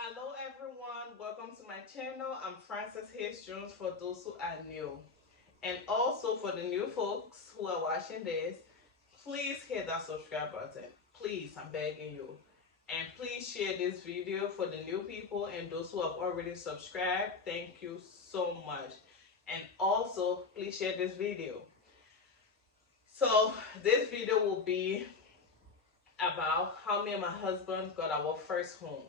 Hello everyone, welcome to my channel. I'm Frances Hayes Jones for those who are new. And also for the new folks who are watching this, please hit that subscribe button. Please, I'm begging you. And please share this video for the new people and those who have already subscribed. Thank you so much. And also, please share this video. So this video will be about how me and my husband got our first home.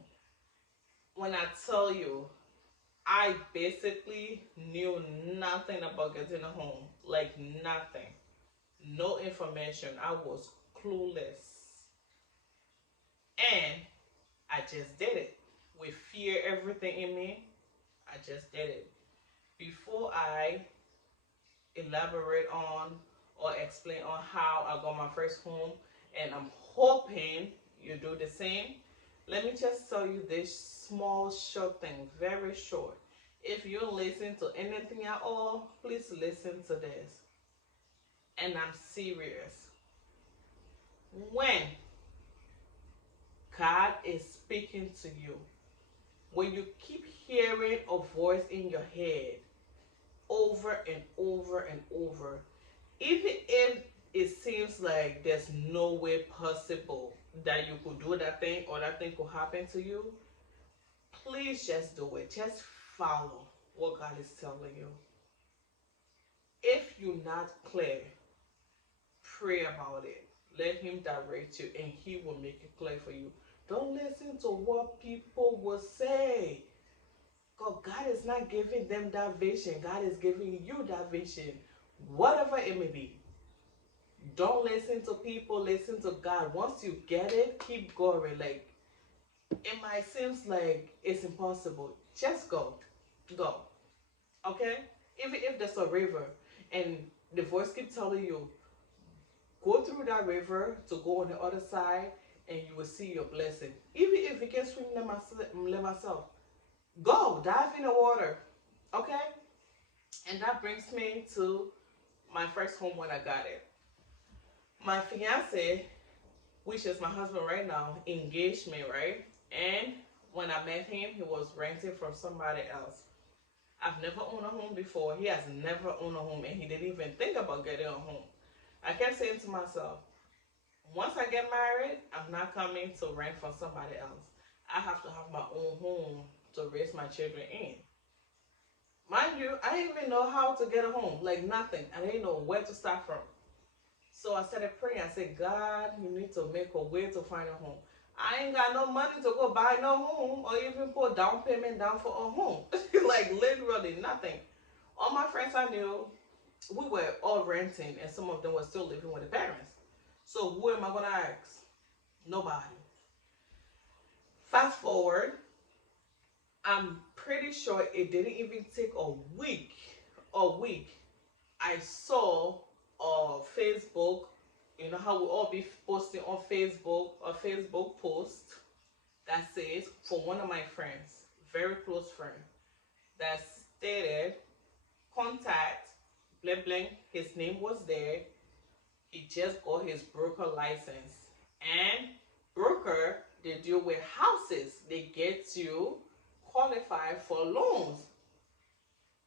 When I tell you, I basically knew nothing about getting a home, like nothing, no information. I was clueless, and I just did it with fear, everything in me. I just did it. Before I elaborate on or explain on how I got my first home, and I'm hoping you do the same, let me just tell you this small short thing, very short. If you listen to anything at all, please listen to this. And I'm serious. When God is speaking to you, when you keep hearing a voice in your head over and over and over, even if it seems like there's no way possible that you could do that thing or that thing could happen to you, please just do it. Just follow what God is telling you. If you're not clear, pray about it. Let Him direct you and He will make it clear for you. Don't listen to what people will say. God is not giving them that vision. God is giving you that vision, whatever it may be. Don't listen to people, listen to God. Once you get it, keep going. Like, it might seem like it's impossible. Just go. Go. Okay? Even if there's a river and the voice keeps telling you, go through that river to go on the other side and you will see your blessing. Even if you can swim let myself, go, dive in the water. Okay? And that brings me to my first home when I got it. My fiance, which is my husband right now, engaged me, right? And when I met him, he was renting from somebody else. I've never owned a home before. He has never owned a home, and he didn't even think about getting a home. I kept saying to myself, once I get married, I'm not coming to rent from somebody else. I have to have my own home to raise my children in. Mind you, I didn't even know how to get a home, like nothing. I didn't know where to start from. So I started praying. I said, God, you need to make a way to find a home. I ain't got no money to go buy no home or even put down payment down for a home. Like literally nothing. All my friends I knew, we were all renting and some of them were still living with the parents. So who am I gonna ask? Nobody. Fast forward, I'm pretty sure it didn't even take a week. I saw Facebook, you know how we all be posting on Facebook, a Facebook post that says, for one of my friends, very close friend, that stated, contact blank blank, his name was there, he just got his broker license. And broker, they deal with houses, they get you qualified for loans.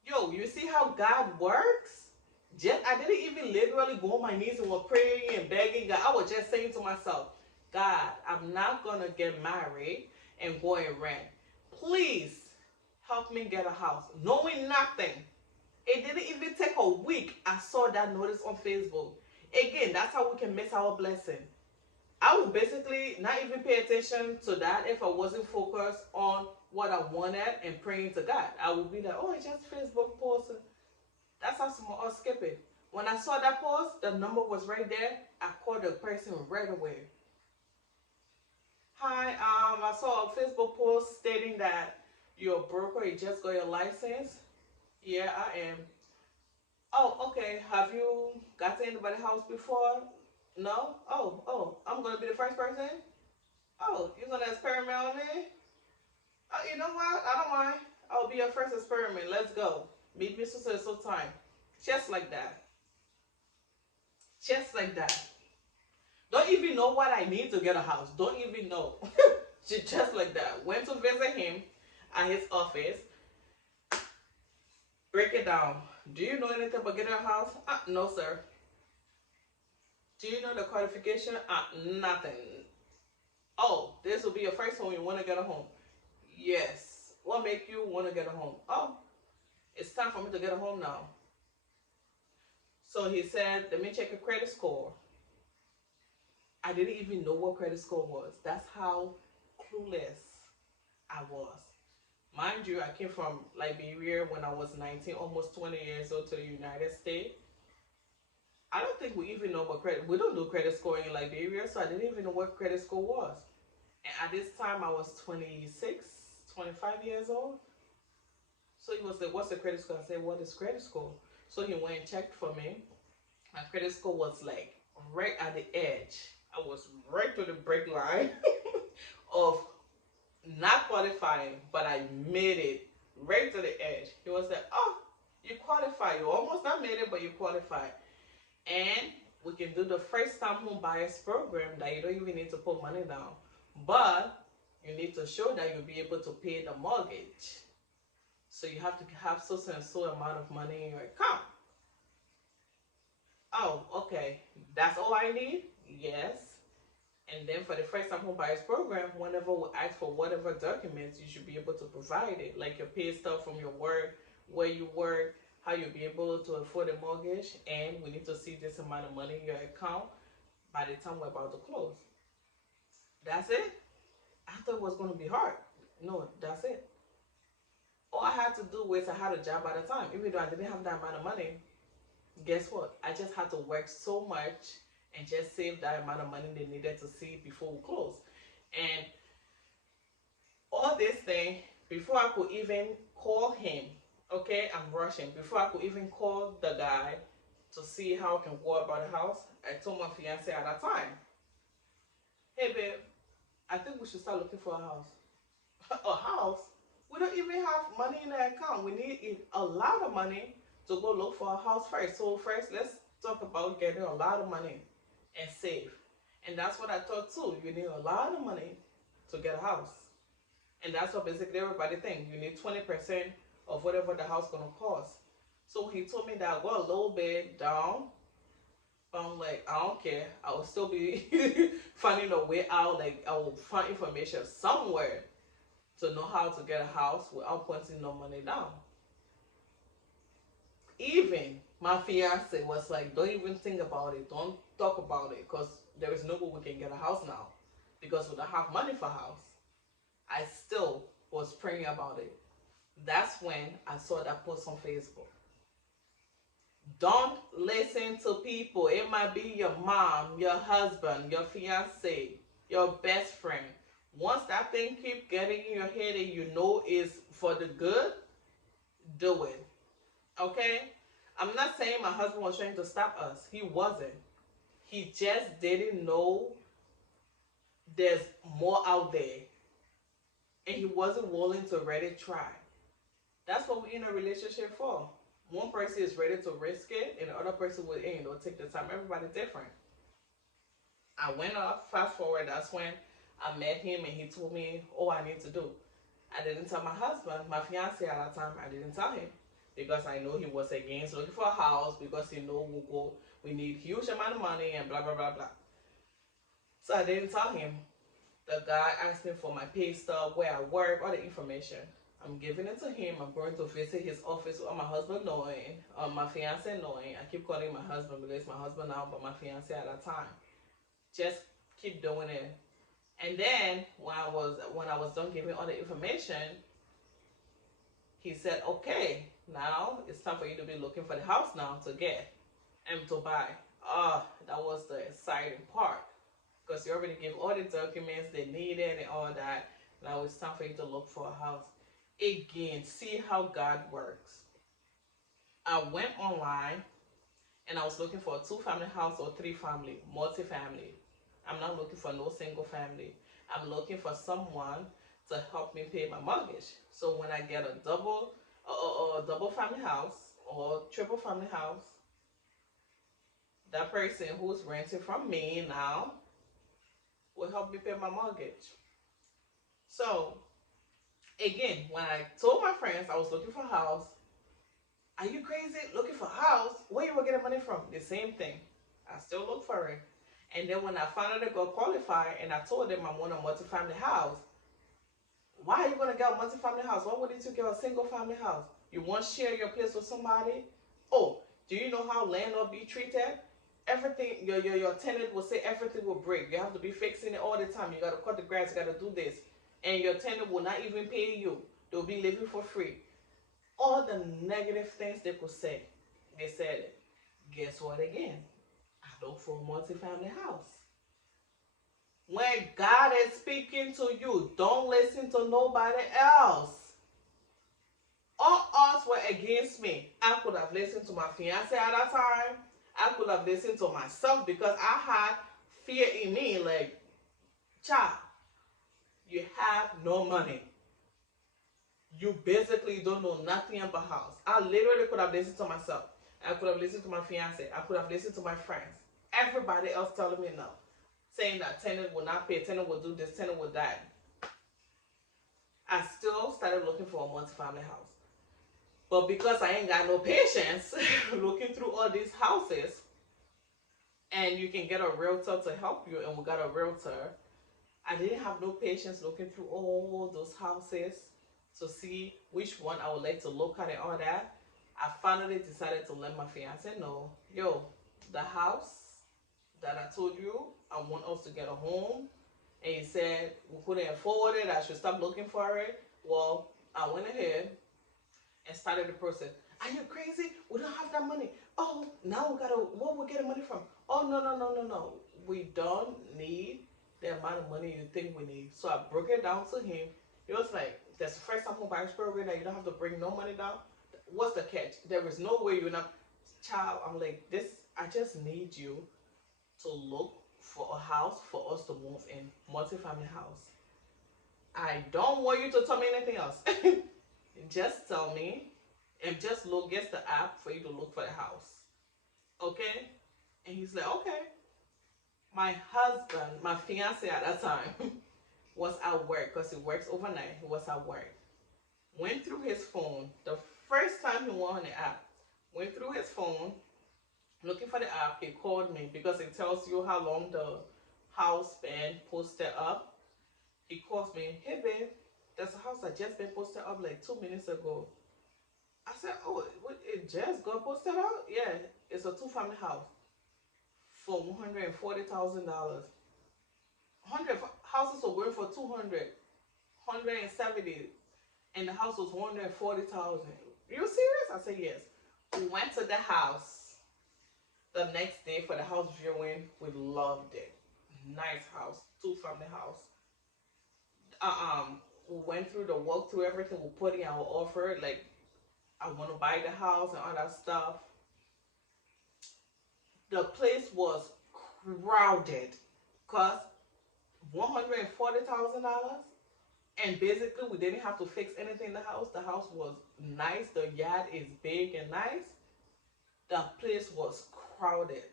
Yo, you see how God works? I didn't even literally go on my knees and was praying and begging God. I was just saying to myself, God, I'm not gonna get married and go and rent. Please help me get a house. Knowing nothing. It didn't even take a week. I saw that notice on Facebook. Again, that's how we can miss our blessing. I would basically not even pay attention to that if I wasn't focused on what I wanted and praying to God. I would be like, oh, it's just Facebook post. That's how small. I'll skip it. When I saw that post, the number was right there. I called the person right away. Hi, I saw a Facebook post stating that you're a broker, you just got your license. Yeah, I am. Oh, okay. Have you got to anybody's house before? No? Oh, I'm gonna be the first person? Oh, you're gonna experiment on me? Oh, you know what? I don't mind. I'll be your first experiment. Let's go. Meet me so time. Just like that. Just like that. Don't even know what I need to get a house. Don't even know. Just like that. Went to visit him at his office. Break it down. Do you know anything about getting a house? No, sir. Do you know the qualification? Nothing. Oh, this will be your first home. You want to get a home? Yes. What make you want to get a home? Oh, it's time for me to get a home now. So he said, let me check your credit score. I didn't even know what credit score was. That's how clueless I was. Mind you, I came from Liberia when I was 19, almost 20 years old, to the United States. I don't think we even know what credit. We don't do credit scoring in Liberia, so I didn't even know what credit score was. And at this time, I was 26, 25 years old. So he was like, "What's the credit score?" I said, "What is credit score?" So he went and checked for me. My credit score was like right at the edge. I was right to the break line of not qualifying, but I made it right to the edge. He was like, "Oh, you qualify. You almost not made it, but you qualify." And we can do the first time home buyers program that you don't even need to put money down. But you need to show that you'll be able to pay the mortgage. So you have to have so and so amount of money in your account. Oh, okay. That's all I need? Yes. And then for the first time home buyers program, whenever we ask for whatever documents, you should be able to provide it, like your pay stuff from your work, where you work, how you'll be able to afford a mortgage, and we need to see this amount of money in your account by the time we're about to close. That's it. I thought it was going to be hard. No, that's it. All I had to do was I had a job at the time, even though I didn't have that amount of money. Guess what? I just had to work so much and just save that amount of money they needed to see before we close. And all this thing, before I could even call him, okay, I'm rushing. Before I could even call the guy to see how I can go about the house, I told my fiance at that time, "Hey babe, I think we should start looking for a house." A house? We don't even have money in the account. We need a lot of money to go look for a house first. So first, let's talk about getting a lot of money and save. And that's what I thought too. You need a lot of money to get a house. And that's what basically everybody thinks. You need 20% of whatever the house gonna cost. So he told me that I go a little bit down. But I'm like, I don't care. I will still be finding a way out. Like I will find information somewhere to know how to get a house without putting no money down. Even my fiance was like, "Don't even think about it. Don't talk about it, because there is no way we can get a house now, because we don't have money for a house." I still was praying about it. That's when I saw that post on Facebook. Don't listen to people. It might be your mom, your husband, your fiance, your best friend. Once that thing keep getting in your head and you know is for the good, do it. Okay? I'm not saying my husband was trying to stop us. He wasn't. He just didn't know there's more out there. And he wasn't willing to really try. That's what we're in a relationship for. One person is ready to risk it, and the other person will, take the time. Everybody different. I went off, fast forward, that's when I met him and he told me, "Oh, I need to do." I didn't tell my husband, my fiance at that time, I didn't tell him. Because I know he was against looking for a house, because he know we need huge amount of money and blah blah blah blah. So I didn't tell him. The guy asked me for my pay stub, where I work, all the information. I'm giving it to him. I'm going to visit his office without my husband knowing, my fiance knowing. I keep calling my husband because it's my husband now, but my fiance at that time. Just keep doing it. And then when I was done giving all the information, he said, "Okay, now it's time for you to be looking for the house now to get and to buy." That was the exciting part, because you already gave all the documents they needed and all that. Now it's time for you to look for a house. Again, see how God works. I went online and I was looking for a two-family house or three-family, multi-family. I'm not looking for no single family. I'm looking for someone to help me pay my mortgage. So when I get a double family house or triple family house, that person who's renting from me now will help me pay my mortgage. So again, when I told my friends I was looking for a house, are you crazy? Looking for a house? Where you were getting money from? The same thing. I still look for it. And then when I finally got qualified and I told them I want a multi-family house, why are you gonna get a multi-family house? Why wouldn't you get a single family house? You want to share your place with somebody? Oh, do you know how landlord be treated? Everything your tenant will say everything will break. You have to be fixing it all the time. You gotta cut the grass, you gotta do this. And your tenant will not even pay you. They'll be living for free. All the negative things they could say, they said it. Guess what again? I look for a multi-family house. When God is speaking to you, don't listen to nobody else. All odds were against me. I could have listened to my fiance at that time. I could have listened to myself because I had fear in me. Like, child, you have no money. You basically don't know nothing about house. I literally could have listened to myself. I could have listened to my fiance. I could have listened to my friends. Everybody else telling me no. Saying that tenant will not pay, tenant will do this, tenant will die. I still started looking for a multi-family house. But because I ain't got no patience looking through all these houses, and you can get a realtor to help you, and we got a realtor, I didn't have no patience looking through all those houses to see which one I would like to look at and all that. I finally decided to let my fiance know, yo, the house that I told you I want us to get a home, and he said we couldn't afford it, I should stop looking for it. Well, I went ahead and started the process. Are you crazy? We don't have that money. Oh, now we gotta, where we getting money from? Oh, no. We don't need the amount of money you think we need. So I broke it down to him. He was like, that's the first time buyer's program that you don't have to bring no money down. What's the catch? There is no way you're not, child. I'm like, this, I just need you to look for a house for us to move in, multi-family house. I don't want you to tell me anything else. Just tell me and just look, get the app for you to look for the house. Okay? And he's like, okay. My husband, my fiance at that time, was at work because he works overnight. He was at work. Went through his phone. The first time he went on the app, went through his phone, looking for the app. He called me because it tells you how long the house been posted up. He calls me, hey babe, there's a house that just been posted up like 2 minutes ago. I said, oh, it just got posted out? Yeah, it's a two-family house for $140,000. 100 houses are going for 200, 170, and the house was 140,000. You serious? I said yes. We went to the house the next day for the house viewing. We loved it. Nice house, two-family house. We went through the walkthrough, everything. We put in our offer, like I want to buy the house and all that stuff. The place was crowded because $140,000, and basically we didn't have to fix anything in the house. The house was nice. The yard is big and nice. The place was crowded.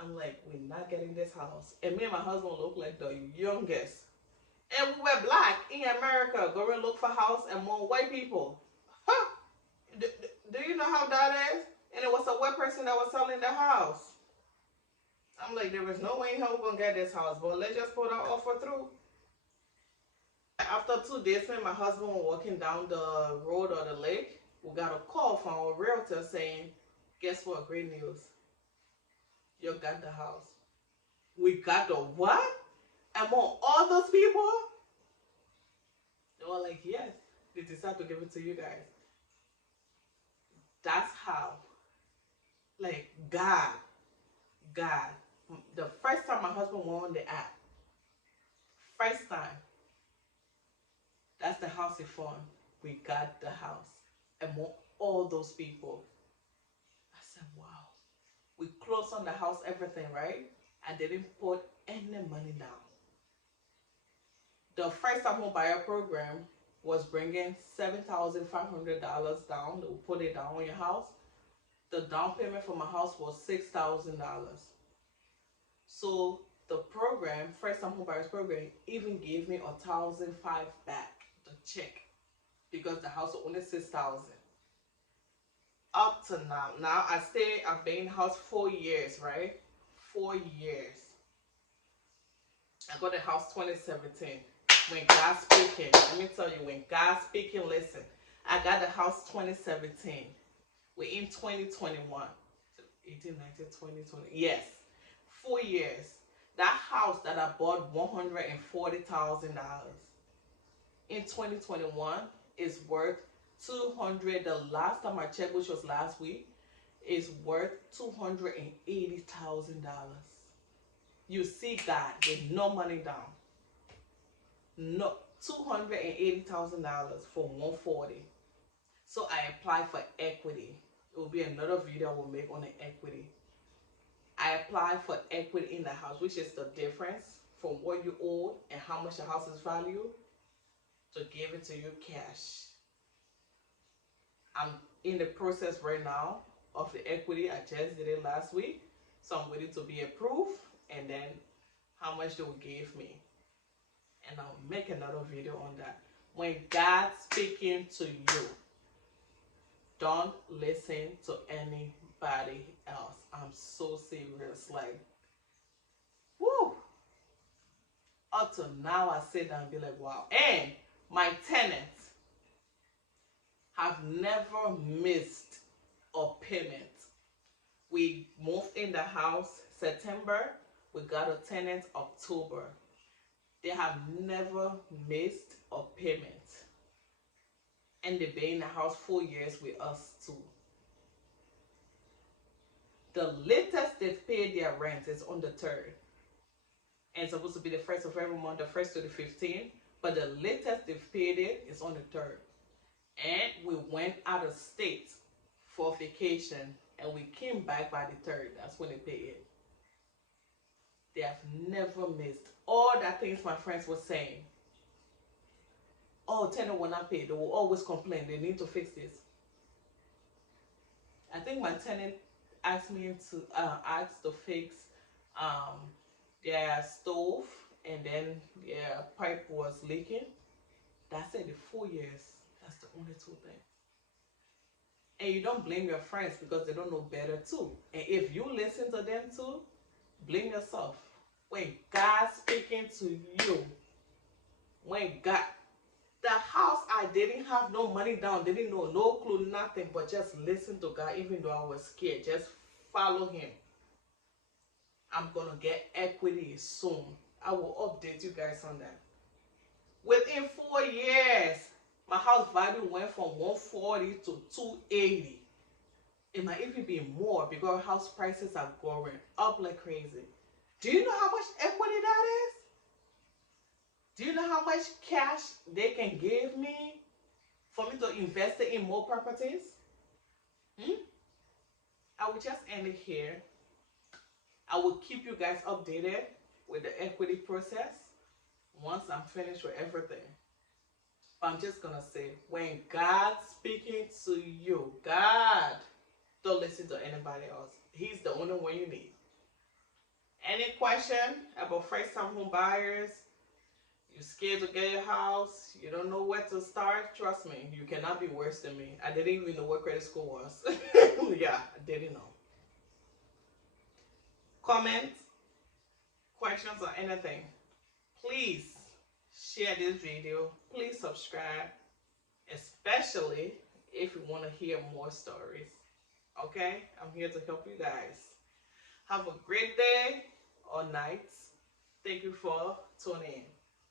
I'm like, we're not getting this house. And me and my husband look like the youngest. And we were black in America, going look for house among white people. Huh? Do you know how that is? And it was a white person that was selling the house. I'm like, there is no way in hell we're gonna get this house, but let's just put our offer through. After 2 days, when my husband was walking down the road or the lake, we got a call from our realtor saying, guess what? Great news. You got the house. We got the what? Among all those people? They were like, yes. They decided to give it to you guys. That's how. Like, God. The first time my husband went on the app, first time, that's the house he found. We got the house. Among all those people. I said, wow. We closed on the house, everything, right? I didn't put any money down. The first time home buyer program was bringing $7,500 down. They will put it down on your house. The down payment for my house was $6,000. So the program, first time home buyers program, even gave me $1,500 back, the check, because the house was only 6,000. Up to now, I've been in the house 4 years, right? 4 years. I got the house 2017. When God speaking, let me tell you, when God speaking, listen. I got the house 2017. We're in 2021. 18, 19, 20, 20. Yes. 4 years. That house that I bought $140,000 in 2021 is worth 200. The last time I checked, which was last week, is worth $280,000. You see God with no money down. No, $280,000 for 140. So I applied for equity. It will be another video I will make on the equity. I applied for equity in the house, which is the difference from what you owe and how much the house is valued, to give it to you cash. I'm in the process right now of the equity. I just did it last week, so I'm waiting to be approved, and then how much they will give me, and I'll make another video on that. When God's speaking to you, don't listen to anybody else. I'm so serious. Like, whoo. Up to now, I sit down and be like, wow. And my tenants have never missed a payment. We moved in the house September. We got a tenant October. They have never missed a payment. And they've been in the house 4 years with us too. The latest they've paid their rent is on the 3rd. And it's supposed to be the 1st of every month, the 1st to the 15th. But the latest they've paid it is on the 3rd. And we went out of state for vacation, and we came back by the 3rd. That's when they paid it. They have never missed. All that things my friends were saying. Oh, tenant will not pay. They will always complain. They need to fix this. I think my tenant asked me to fix their stove, and then their pipe was leaking. That's it. The 4 years. That's the only two things. And you don't blame your friends because they don't know better too. And if you listen to them too, blame yourself. When God's speaking to you, when God, the house, I didn't have no money down, didn't know, no clue, nothing, but just listen to God. Even though I was scared, just follow him. I'm gonna get equity soon. I will update you guys on that. Within 4 years, my house value went from 140 to 280. It might even be more because house prices are going up like crazy. Do you know how much equity that is? Do you know how much cash they can give me for me to invest it in more properties? I will just end it here. I will keep you guys updated with the equity process once I'm finished with everything. But I'm just gonna say, when God's speaking to you, God, don't listen to anybody else. He's the only one you need. Any question about first-time home buyers? You're scared to get your house, you don't know where to start? Trust me, you cannot be worse than me. I didn't even know what credit score was. Yeah, I didn't know. Comments, questions, or anything, please share this video. Please subscribe, especially if you want to hear more stories. Okay? I'm here to help you guys. Have a great day or night. Thank you for tuning in.